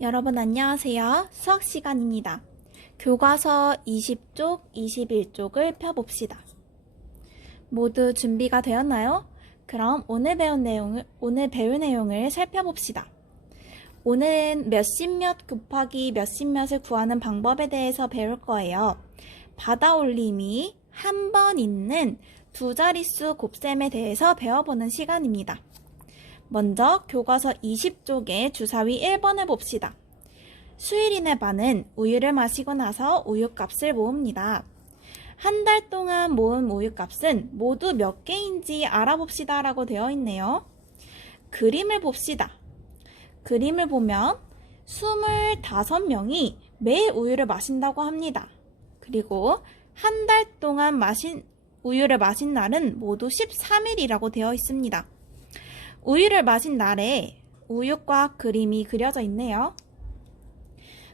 여러분 안녕하세요. 수학 시간입니다. 교과서 20쪽, 21쪽을 펴봅시다. 모두 준비가 되었나요? 그럼 오늘 배울 내용을 살펴봅시다. 오늘은 몇십몇 곱하기 몇십몇을 구하는 방법에 대해서 배울 거예요. 받아올림이 한 번 있는 두 자릿수 곱셈에 대해서 배워보는 시간입니다. 먼저 교과서 20쪽의 주사위 1번을 봅시다. 수일이네 반은 우유를 마시고 나서 우유값을 모읍니다. 한 달 동안 모은 우유값은 모두 몇 개인지 알아봅시다 라고 되어 있네요. 그림을 봅시다. 그림을 보면 25명이 매일 우유를 마신다고 합니다. 그리고 한 달 동안 우유를 마신 날은 모두 13일이라고 되어 있습니다. 우유를 마신 날에 우유곽 그림이 그려져 있네요.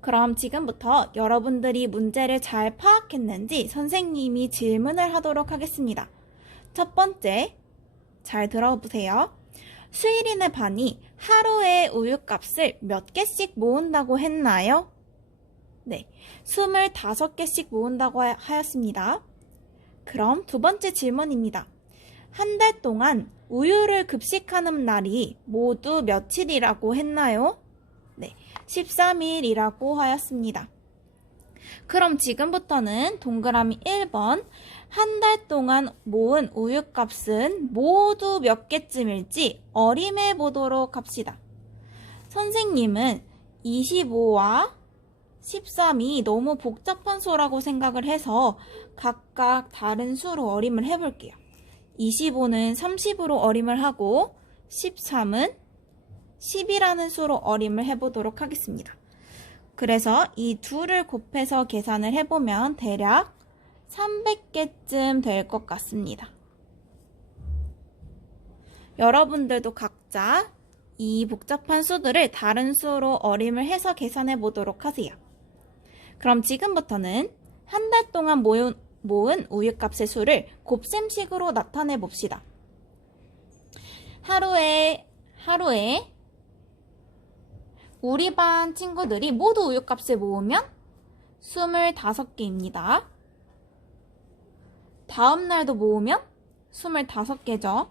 그럼 지금부터 여러분들이 문제를 잘 파악했는지 선생님이 질문을 하도록 하겠습니다. 첫 번째, 잘 들어보세요. 수일이네 반이 하루에 우유값을 몇 개씩 모은다고 했나요? 네, 25개씩 모은다고 하였습니다. 그럼 두 번째 질문입니다. 한 달 동안 우유를 급식하는 날이 모두 며칠이라고 했나요? 네, 13일이라고 하였습니다. 그럼 지금부터는 동그라미 1번 한 달 동안 모은 우유값은 모두 몇 개쯤일지 어림해 보도록 합시다. 선생님은 25와 13이 너무 복잡한 수라고 생각을 해서 각각 다른 수로 어림을 해볼게요. 25는 30으로 어림을 하고 13은 10이라는 수로 어림을 해보도록 하겠습니다. 그래서 이 둘을 곱해서 계산을 해보면 대략 300개쯤 될 것 같습니다. 여러분들도 각자 이 복잡한 수들을 다른 수로 어림을 해서 계산해 보도록 하세요. 그럼 지금부터는 한 달 동안 모은 우유값의 수를 곱셈식으로 나타내 봅시다. 하루에 우리 반 친구들이 모두 우유값을 모으면 25개입니다. 다음 날도 모으면 25개죠.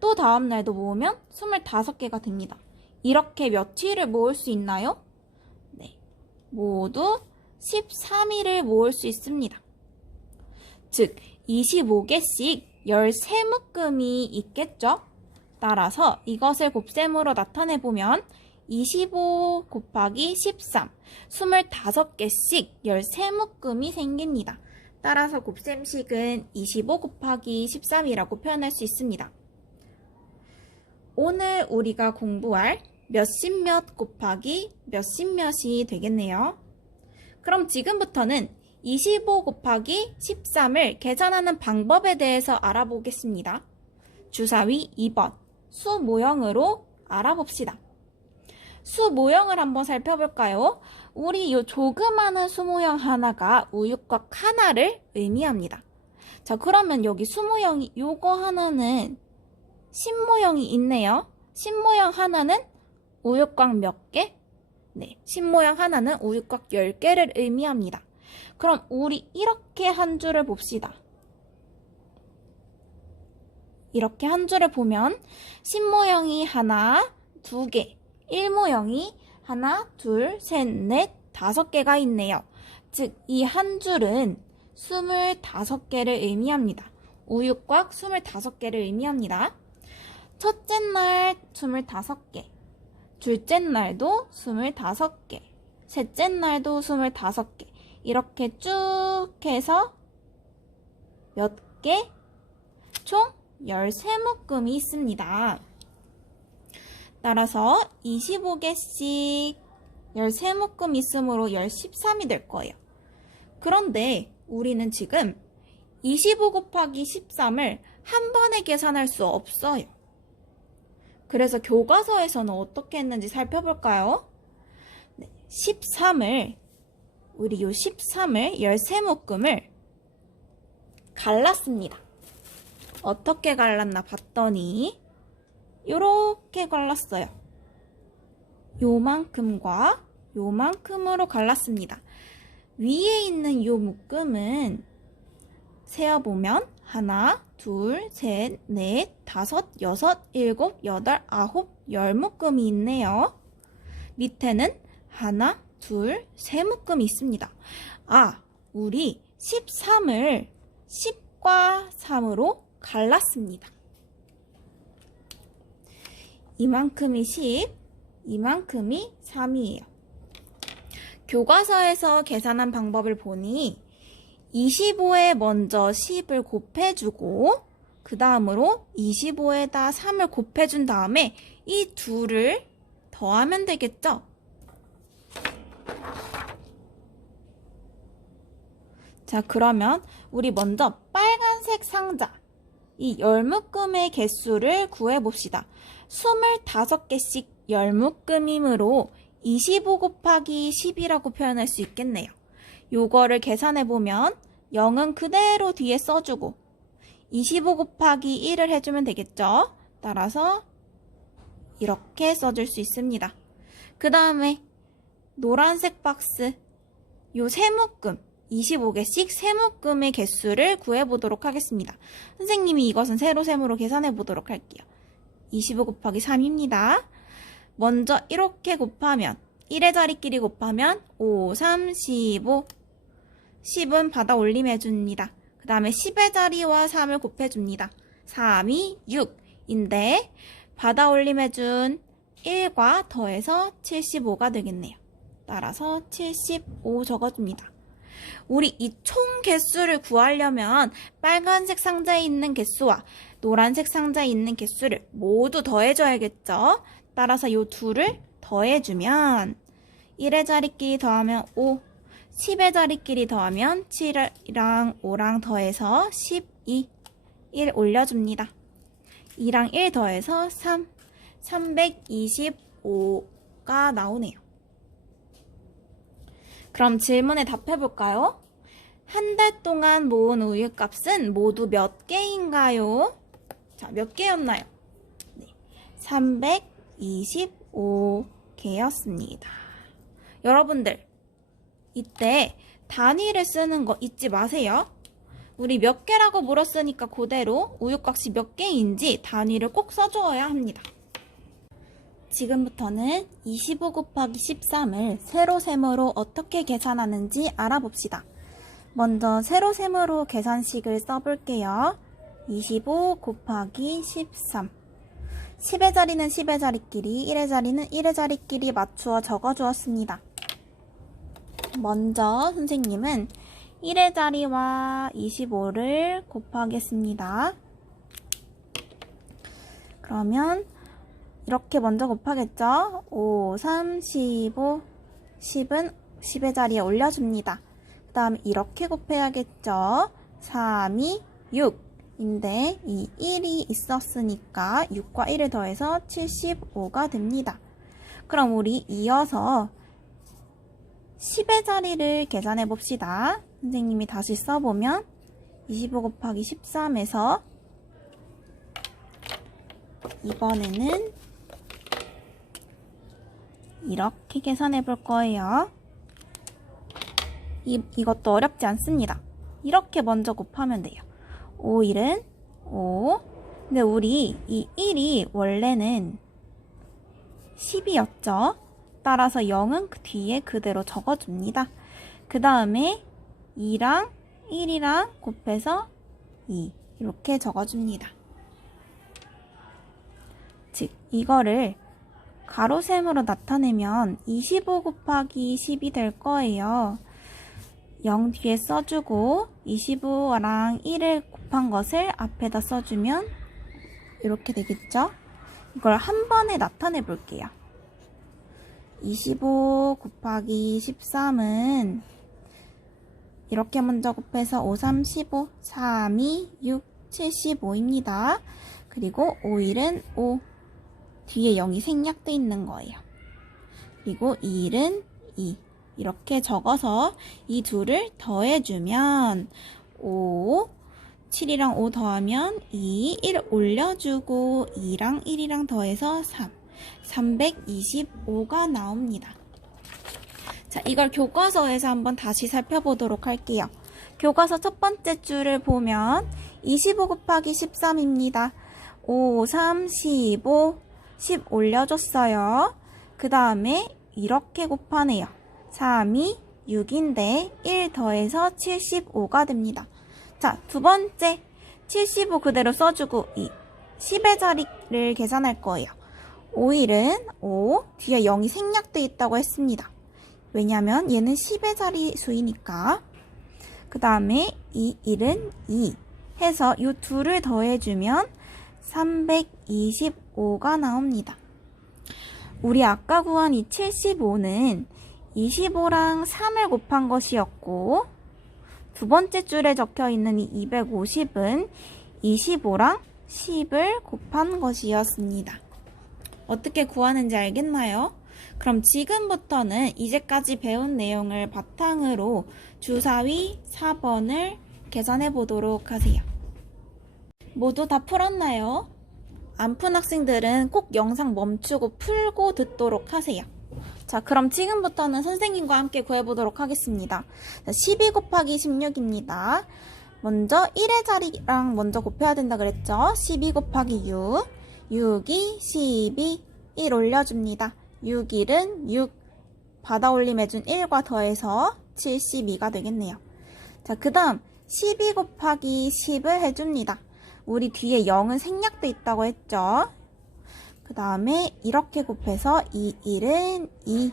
또 다음 날도 모으면 25개가 됩니다. 이렇게 며칠을 모을 수 있나요? 네, 모두 13일을 모을 수 있습니다. 즉 25개씩 13묶음이 있겠죠? 따라서 이것을 곱셈으로 나타내보면 25 곱하기 13, 25개씩 13묶음이 생깁니다. 따라서 곱셈식은 25 곱하기 13이라고 표현할 수 있습니다. 오늘 우리가 공부할 몇십몇 곱하기 몇십몇이 되겠네요. 그럼 지금부터는 25 곱하기 13을 계산하는 방법에 대해서 알아보겠습니다. 주사위 2번, 수 모형으로 알아봅시다. 수 모형을 한번 살펴볼까요? 우리 이 조그마한 수 모형 하나가 우유곽 하나를 의미합니다. 자, 그러면 여기 수 모형이 요거 하나는 신 모형이 있네요. 신 모형 하나는 우유곽 몇 개? 네, 신 모형 하나는 우유곽 10개를 의미합니다. 그럼 우리 이렇게 한 줄을 봅시다. 이렇게 한 줄을 보면 신 모형이 하나, 두 개, 일 모형이 하나, 둘, 셋, 넷, 5개가 있네요. 즉, 이 한 줄은 25개를 의미합니다. 우유곽 25개를 의미합니다. 첫째 날 25개, 둘째 날도 25개, 셋째 날도 25개, 이렇게 쭉 해서 몇 개? 총 13묶음이 있습니다. 따라서 25개씩 13묶음 있으므로 13이 될 거예요. 그런데 우리는 지금 25 곱하기 13을 한 번에 계산할 수 없어요. 그래서 교과서에서는 어떻게 했는지 살펴볼까요? 13을 13묶음을 갈랐습니다. 어떻게 갈랐나 봤더니 요렇게 갈랐어요. 요만큼과 요만큼으로 갈랐습니다. 위에 있는 요 묶음은 세어보면 하나, 둘, 셋, 넷, 다섯, 여섯, 일곱, 여덟, 아홉, 열 묶음이 있네요. 밑에는 하나, 둘, 세 묶음이 있습니다. 아, 우리 13을 10과 3으로 갈랐습니다. 이만큼이 10, 이만큼이 3이에요. 교과서에서 계산한 방법을 보니 25에 먼저 10을 곱해주고 그 다음으로 25에다 3을 곱해준 다음에 이 둘을 더하면 되겠죠? 자, 그러면 우리 먼저 빨간색 상자, 이 열묶음의 개수를 구해봅시다. 25개씩 열묶음이므로 25 곱하기 10이라고 표현할 수 있겠네요. 요거를 계산해보면 0은 그대로 뒤에 써주고 25 곱하기 1을 해주면 되겠죠? 따라서 이렇게 써줄 수 있습니다. 그 다음에 노란색 박스, 요 세 묶음, 25개씩 세 묶음의 개수를 구해보도록 하겠습니다. 선생님이 이것은 세로셈으로 계산해보도록 할게요. 25 곱하기 3입니다. 먼저 이렇게 곱하면 1의 자리끼리 곱하면 5, 3, 15 10은 받아 올림해줍니다. 그 다음에 10의 자리와 3을 곱해줍니다. 3이 6인데 받아 올림해준 1과 더해서 75가 되겠네요. 따라서 75 적어줍니다. 우리 이 총 개수를 구하려면 빨간색 상자에 있는 개수와 노란색 상자에 있는 개수를 모두 더해줘야겠죠? 따라서 이 둘을 더해주면 1의 자리끼리 더하면 5, 10의 자리끼리 더하면 7이랑 5랑 더해서 12, 1 올려줍니다. 2랑 1 더해서 3, 325가 나오네요. 그럼 질문에 답해볼까요? 한 달 동안 모은 우유값은 모두 몇 개인가요? 자, 몇 개였나요? 네, 325개였습니다. 여러분들, 이때 단위를 쓰는 거 잊지 마세요. 우리 몇 개라고 물었으니까 그대로 우유값이 몇 개인지 단위를 꼭 써주어야 합니다. 지금부터는 25 곱하기 13을 세로셈으로 어떻게 계산하는지 알아봅시다. 먼저 세로셈으로 계산식을 써볼게요. 25 곱하기 13. 10의 자리는 10의 자리끼리, 1의 자리는 1의 자리끼리 맞추어 적어주었습니다. 먼저 선생님은 1의 자리와 25를 곱하겠습니다. 그러면 이렇게 먼저 곱하겠죠? 5, 3, 15, 10은 10의 자리에 올려줍니다. 그 다음에 이렇게 곱해야겠죠? 3, 2, 6인데 이 1이 있었으니까 6과 1을 더해서 75가 됩니다. 그럼 우리 이어서 10의 자리를 계산해 봅시다. 선생님이 다시 써보면 25 곱하기 13에서 이번에는 이렇게 계산해 볼 거예요. 이것도 어렵지 않습니다. 이렇게 먼저 곱하면 돼요. 5, 1은 5. 근데 우리 이 1이 원래는 10이었죠. 따라서 0은 그 뒤에 그대로 적어줍니다. 그 다음에 2랑 1이랑 곱해서 2 이렇게 적어줍니다. 즉 이거를 가로셈으로 나타내면 25 곱하기 10이 될 거예요. 0 뒤에 써주고 25랑 1을 곱한 것을 앞에다 써주면 이렇게 되겠죠? 이걸 한 번에 나타내 볼게요. 25 곱하기 13은 이렇게 먼저 곱해서 5, 3, 15, 3, 2, 6, 75입니다. 그리고 5, 1은 5. 뒤에 0이 생략되어 있는 거예요. 그리고 2일은 2. 이렇게 적어서 이 둘을 더해주면 5, 7이랑 5 더하면 2, 1 올려주고 2랑 1이랑 더해서 3. 325가 나옵니다. 자, 이걸 교과서에서 한번 다시 살펴보도록 할게요. 교과서 첫 번째 줄을 보면 25 곱하기 13입니다. 5, 3, 15, 10 올려줬어요. 그 다음에 이렇게 곱하네요. 3이 6인데 1 더해서 75가 됩니다. 자, 두 번째 75 그대로 써주고 이 10의 자리를 계산할 거예요. 5일은 5, 뒤에 0이 생략되어 있다고 했습니다. 왜냐하면 얘는 10의 자리 수이니까. 그 다음에 2일은 2 해서 이 둘을 더해주면 325가 나옵니다. 우리 아까 구한 이 75는 25랑 3을 곱한 것이었고, 두 번째 줄에 적혀 있는 이 250은 25랑 10을 곱한 것이었습니다. 어떻게 구하는지 알겠나요? 그럼 지금부터는 이제까지 배운 내용을 바탕으로 주사위 4번을 계산해 보도록 하세요. 모두 다 풀었나요? 안 푼 학생들은 꼭 영상 멈추고 풀고 듣도록 하세요. 자, 그럼 지금부터는 선생님과 함께 구해보도록 하겠습니다. 12 곱하기 16입니다. 먼저 1의 자리랑 먼저 곱해야 된다 그랬죠? 12 곱하기 6, 6이 12, 1 올려줍니다. 6일은 6, 받아 올림해준 1과 더해서 72가 되겠네요. 자, 그 다음 12 곱하기 10을 해줍니다. 우리 뒤에 0은 생략돼 있다고 했죠? 그 다음에 이렇게 곱해서 2일은 2,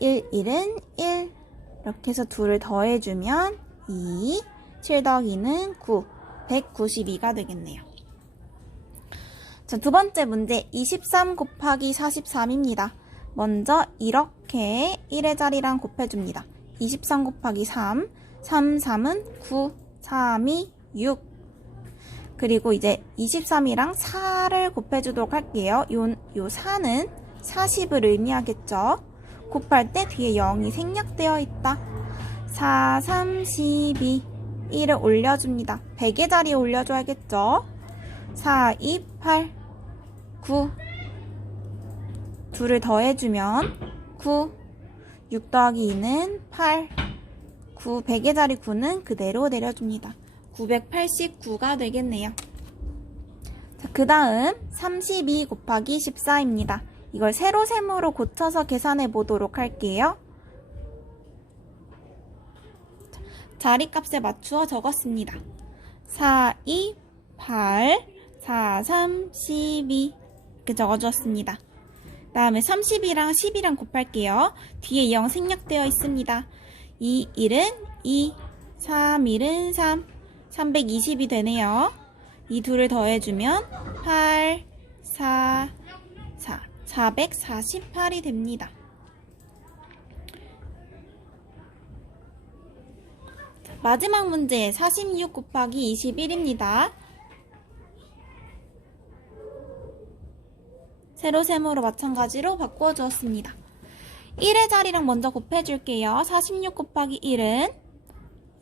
1일은 1 이렇게 해서 둘을 더해주면 2, 7 더하기는 9, 192가 되겠네요. 자, 두 번째 문제 23 곱하기 43입니다. 먼저 이렇게 1의 자리랑 곱해줍니다. 23 곱하기 3, 3, 3은 9, 3이 6. 그리고 이제 23이랑 4를 곱해주도록 할게요. 요 4는 40을 의미하겠죠. 곱할 때 뒤에 0이 생략되어 있다. 4, 3, 12, 1을 올려줍니다. 100의 자리에 올려줘야겠죠. 4, 2, 8, 9. 둘을 더해주면 9, 6 더하기 2는 8, 9, 100의 자리 9는 그대로 내려줍니다. 989가 되겠네요. 자, 그 다음 32 곱하기 14입니다. 이걸 세로셈으로 고쳐서 계산해 보도록 할게요. 자리값에 맞추어 적었습니다. 4, 2, 8, 4, 3, 12 이렇게 적어주었습니다. 그 다음에 30이랑 10이랑 곱할게요. 뒤에 0 생략되어 있습니다. 2, 1은 2, 3, 1은 3, 320이 되네요. 이 둘을 더해주면 8, 4, 4, 448이 됩니다. 마지막 문제 46 곱하기 21입니다. 세로셈으로 마찬가지로 바꾸어 주었습니다. 1의 자리랑 먼저 곱해줄게요. 46 곱하기 1은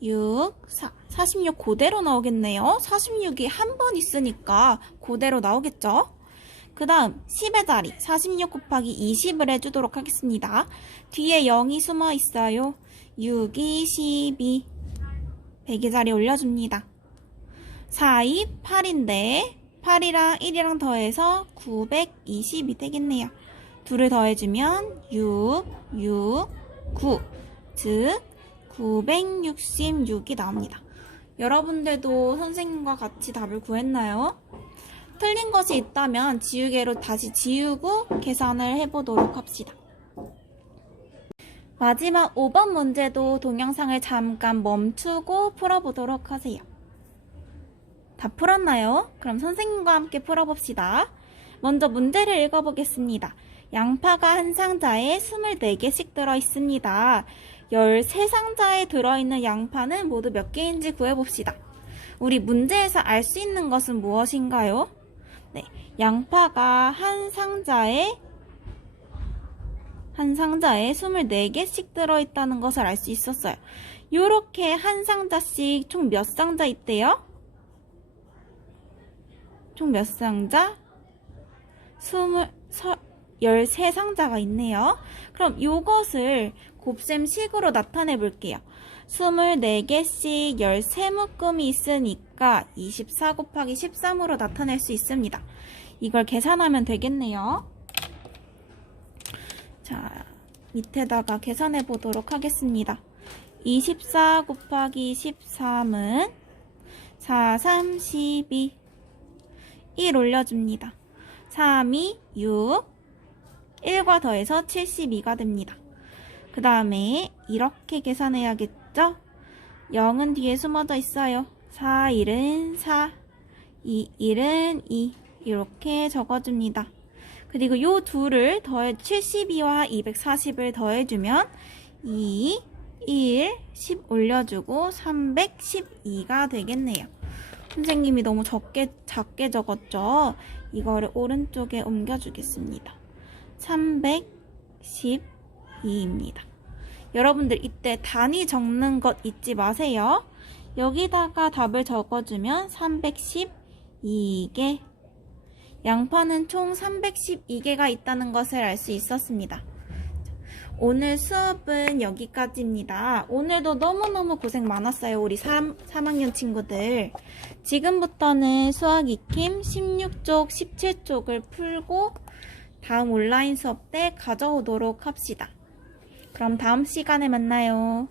6, 4, 46 그대로 나오겠네요. 46이 한 번 있으니까 그대로 나오겠죠? 그 다음 10의 자리 46 곱하기 20을 해주도록 하겠습니다. 뒤에 0이 숨어 있어요. 6, 2, 12 100의 자리 올려줍니다. 4, 2, 8인데 8이랑 1이랑 더해서 920이 되겠네요. 둘을 더해주면 6, 6, 9 즉 966이 나옵니다. 여러분들도 선생님과 같이 답을 구했나요? 틀린 것이 있다면 지우개로 다시 지우고 계산을 해보도록 합시다. 마지막 5번 문제도 동영상을 잠깐 멈추고 풀어보도록 하세요. 다 풀었나요? 그럼 선생님과 함께 풀어봅시다. 먼저 문제를 읽어보겠습니다. 양파가 한 상자에 24개씩 들어있습니다. 13상자에 들어있는 양파는 모두 몇 개인지 구해봅시다. 우리 문제에서 알 수 있는 것은 무엇인가요? 네, 양파가 한 상자에 24개씩 들어있다는 것을 알 수 있었어요. 요렇게 한 상자씩 총 몇 상자 있대요? 총 몇 상자? 13상자가 있네요. 그럼 요것을 곱셈식으로 나타내 볼게요. 24개씩 13묶음이 있으니까 24 곱하기 13으로 나타낼 수 있습니다. 이걸 계산하면 되겠네요. 자, 밑에다가 계산해 보도록 하겠습니다. 24 곱하기 13은 4, 3, 12 1 올려줍니다. 3, 2, 6 1과 더해서 72가 됩니다. 그 다음에 이렇게 계산해야겠죠? 0은 뒤에 숨어져 있어요. 4, 1은 4, 2, 1은 2 이렇게 적어줍니다. 그리고 요 둘을 72와 240을 더해주면 2, 1, 10 올려주고 312가 되겠네요. 선생님이 너무 작게 적었죠? 이거를 오른쪽에 옮겨주겠습니다. 312입니다. 여러분들 이때 단위 적는 것 잊지 마세요. 여기다가 답을 적어주면 312개. 양파는 총 312개가 있다는 것을 알 수 있었습니다. 오늘 수업은 여기까지입니다. 오늘도 너무너무 고생 많았어요. 우리 3학년 친구들. 지금부터는 수학 익힘 16쪽, 17쪽을 풀고 다음 온라인 수업 때 가져오도록 합시다. 그럼 다음 시간에 만나요.